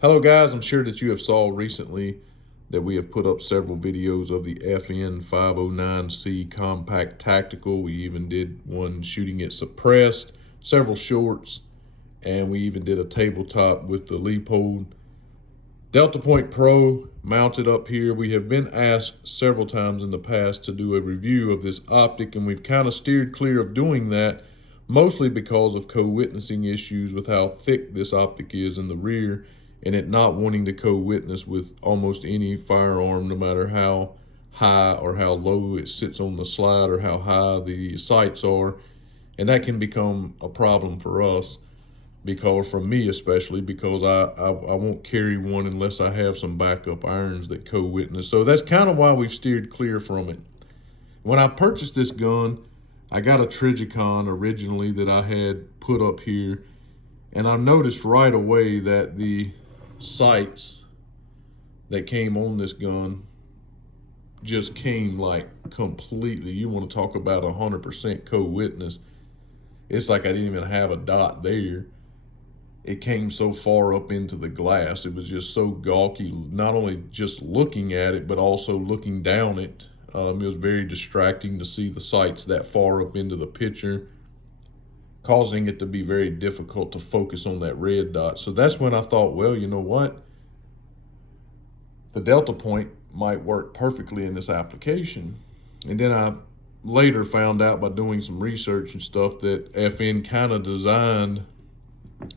Hello guys, I'm sure that you have saw recently that we have put up several videos of the FN 509C Compact Tactical. We even did one shooting it suppressed, several shorts, and we even did a tabletop with the Leupold Delta Point Pro mounted up here. We have been asked several times in the past to do a review of this optic, and we've kind of steered clear of doing that, mostly because of co-witnessing issues with how thick this optic is in the rear, and it not wanting to co-witness with almost any firearm, no matter how high or how low it sits on the slide or how high the sights are. And that can become a problem for us, because for me especially, because I won't carry one unless I have some backup irons that co-witness. So that's kind of why we've steered clear from it. When I purchased this gun, I got a Trigicon originally that I had put up here, and I noticed right away that the sights that came on this gun just came like completely, you want to talk about 100% co-witness. It's like I didn't even have a dot there. It came so far up into the glass. It was just so gawky, not only just looking at it, but also looking down it. It was very distracting to see the sights that far up into the picture, causing it to be very difficult to focus on that red dot. So that's when I thought, well, you know what? The Delta Point might work perfectly in this application. And then I later found out by doing some research and stuff that FN kind of designed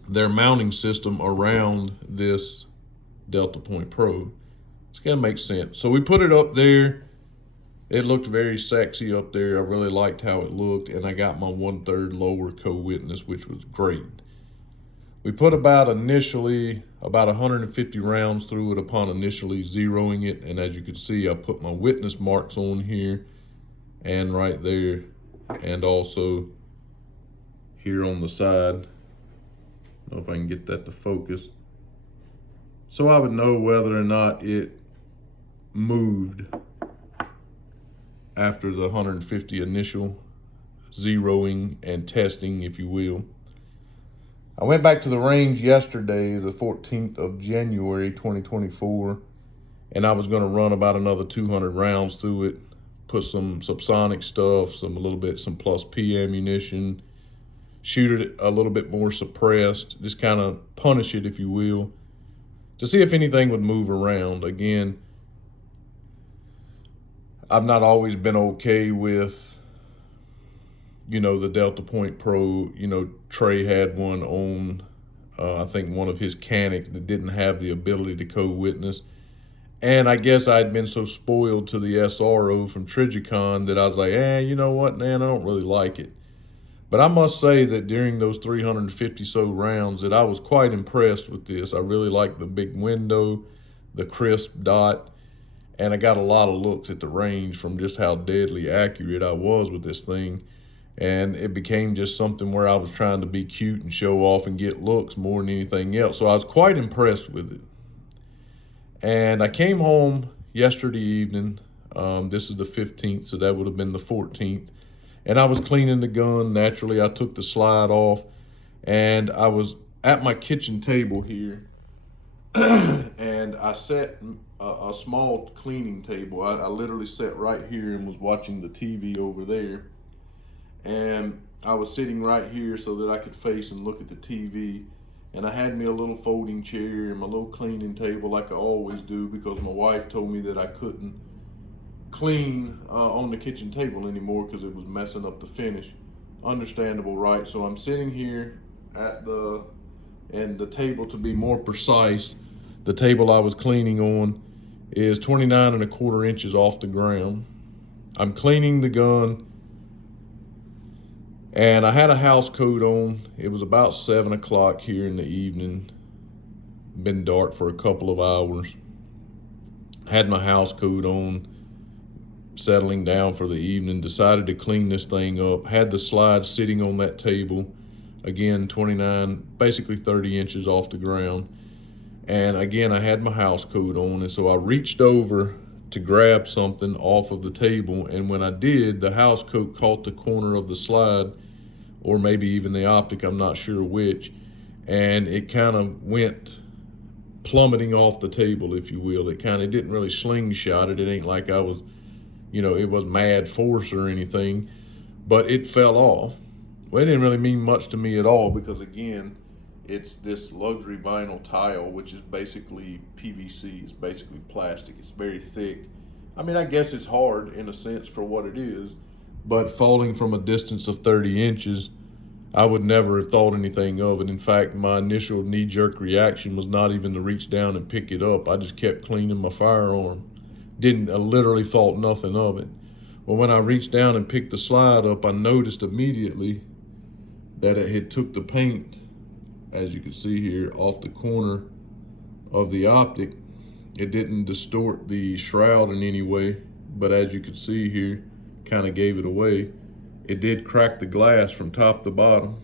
their mounting system around this Delta Point Pro. It's gonna make sense. So we put it up there. It looked very sexy up there. I really liked how it looked, and I got my 1/3 lower co-witness, which was great. We put initially about 150 rounds through it upon initially zeroing it, and as you can see, I put my witness marks on here and right there, and also here on the side. I don't know if I can get that to focus. So I would know whether or not it moved after the 150 initial zeroing and testing, if you will. I went back to the range yesterday, the 14th of January, 2024, and I was gonna run about another 200 rounds through it, put some subsonic stuff, some plus P ammunition, shoot it a little bit more suppressed, just kind of punish it, if you will, to see if anything would move around. Again, I've not always been okay with, the Delta Point Pro. Trey had one on, I think one of his Canics that didn't have the ability to co-witness. And I guess I'd been so spoiled to the SRO from Trigicon that I was like, you know what, man, I don't really like it. But I must say that during those 350 so rounds that I was quite impressed with this. I really liked the big window, the crisp dot, and I got a lot of looks at the range from just how deadly accurate I was with this thing. And it became just something where I was trying to be cute and show off and get looks more than anything else. So I was quite impressed with it. And I came home yesterday evening. This is the 15th, so that would have been the 14th. And I was cleaning the gun. Naturally, I took the slide off, and I was at my kitchen table here, and I set a small cleaning table. I literally sat right here and was watching the TV over there. And I was sitting right here so that I could face and look at the TV. And I had me a little folding chair and my little cleaning table like I always do, because my wife told me that I couldn't clean on the kitchen table anymore because it was messing up the finish. Understandable, right? So I'm sitting here and the table, to be more precise, the table I was cleaning on is 29 1/4 inches off the ground. I'm cleaning the gun, and I had a house coat on. It was about 7 o'clock here in the evening. Been dark for a couple of hours. Had my house coat on, settling down for the evening, decided to clean this thing up. Had the slide sitting on that table, again, 29, basically 30 inches off the ground. And again, I had my house coat on, and so I reached over to grab something off of the table, and when I did, the house coat caught the corner of the slide, or maybe even the optic, I'm not sure which, and it kind of went plummeting off the table, if you will. It didn't really slingshot it. It ain't like I was, it was mad force or anything, but it fell off. Well, it didn't really mean much to me at all because, again, it's this luxury vinyl tile, which is basically PVC. It's basically plastic. It's very thick. I mean, I guess it's hard in a sense for what it is, but falling from a distance of 30 inches, I would never have thought anything of it. In fact, my initial knee-jerk reaction was not even to reach down and pick it up. I just kept cleaning my firearm. I literally thought nothing of it. Well, when I reached down and picked the slide up, I noticed immediately that it had took the paint, as you can see here, off the corner of the Optic. It didn't distort the shroud in any way, but as you can see here, kind of gave it away. It did crack the glass from top to bottom.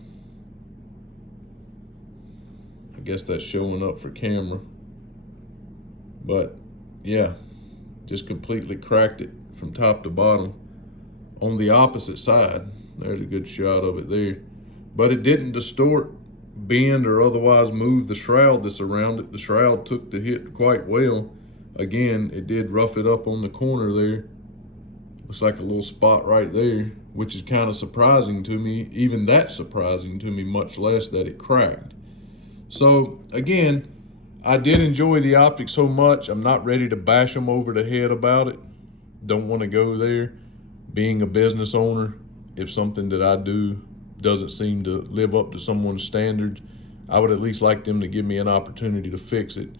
I guess that's showing up for camera. But yeah, just completely cracked it from top to bottom on the opposite side. There's a good shot of it there. But it didn't distort, bend, or otherwise move the shroud that's around it. The shroud took the hit quite well. Again, it did rough it up on the corner there. Looks like a little spot right there, which is kind of surprising to me. Even that surprising to me, much less that it cracked. So again, I did enjoy the Optic so much. I'm not ready to bash them over the head about it. Don't want to go there. Being a business owner, if something that I do doesn't seem to live up to someone's standards, I would at least like them to give me an opportunity to fix it.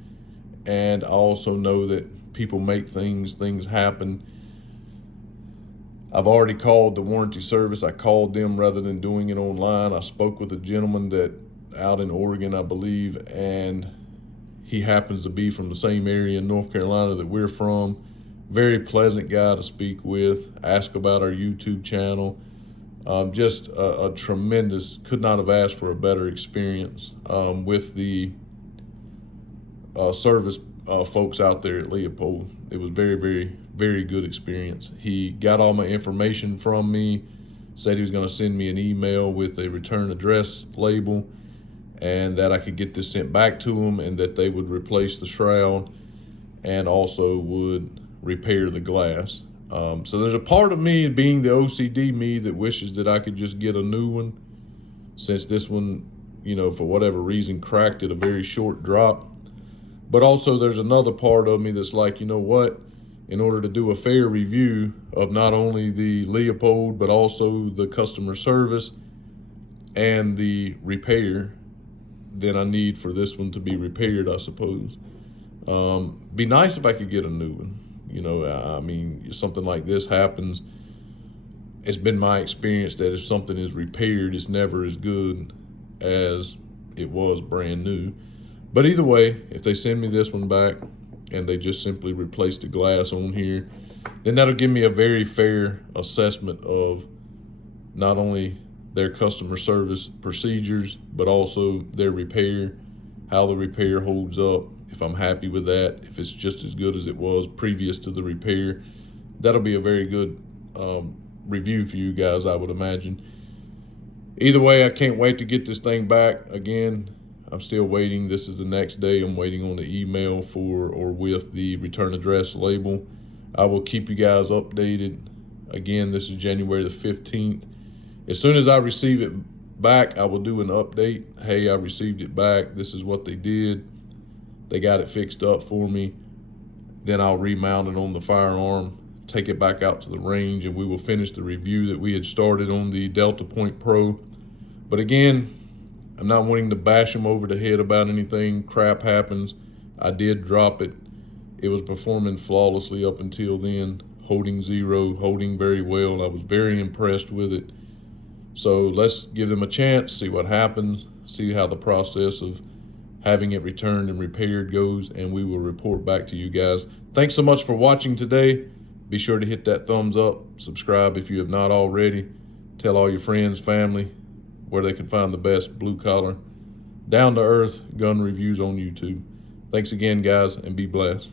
And I also know that people make things happen. I've already called the warranty service. I called them rather than doing it online. I spoke with a gentleman that out in Oregon, I believe, and he happens to be from the same area in North Carolina that we're from. Very pleasant guy to speak with. Ask about our YouTube channel. Just a tremendous, could not have asked for a better experience with the service folks out there at Leupold. It was very good experience. He got all my information from me, said he was going to send me an email with a return address label, and that I could get this sent back to them, and that they would replace the shroud and also would repair the glass. So there's a part of me, being the OCD me, that wishes that I could just get a new one, since this one, for whatever reason, cracked at a very short drop. But also there's another part of me that's like, you know what? In order to do a fair review of not only the Leupold, but also the customer service and the repair, then I need for this one to be repaired, I suppose. Be nice if I could get a new one. I mean, something like this happens. It's been my experience that if something is repaired, it's never as good as it was brand new. But either way, if they send me this one back and they just simply replace the glass on here, then that'll give me a very fair assessment of not only their customer service procedures, but also their repair, how the repair holds up. If I'm happy with that, if it's just as good as it was previous to the repair, that'll be a very good review for you guys, I would imagine. Either way, I can't wait to get this thing back. Again, I'm still waiting. This is the next day. I'm waiting on the email for or with the return address label. I will keep you guys updated. Again, this is January the 15th. As soon as I receive it back, I will do an update. Hey, I received it back. This is what they did. They got it fixed up for me. Then I'll remount it on the firearm, take it back out to the range, and we will finish the review that we had started on the Delta Point Pro. But again, I'm not wanting to bash them over the head about anything. Crap happens. I did drop it. It was performing flawlessly up until then, holding zero, holding very well. I was very impressed with it. So let's give them a chance, see what happens, see how the process of having it returned and repaired goes, and we will report back to you guys. Thanks so much for watching today. Be sure to hit that thumbs up, subscribe if you have not already. Tell all your friends, family, where they can find the best blue-collar, down-to-earth gun reviews on YouTube. Thanks again, guys, and be blessed.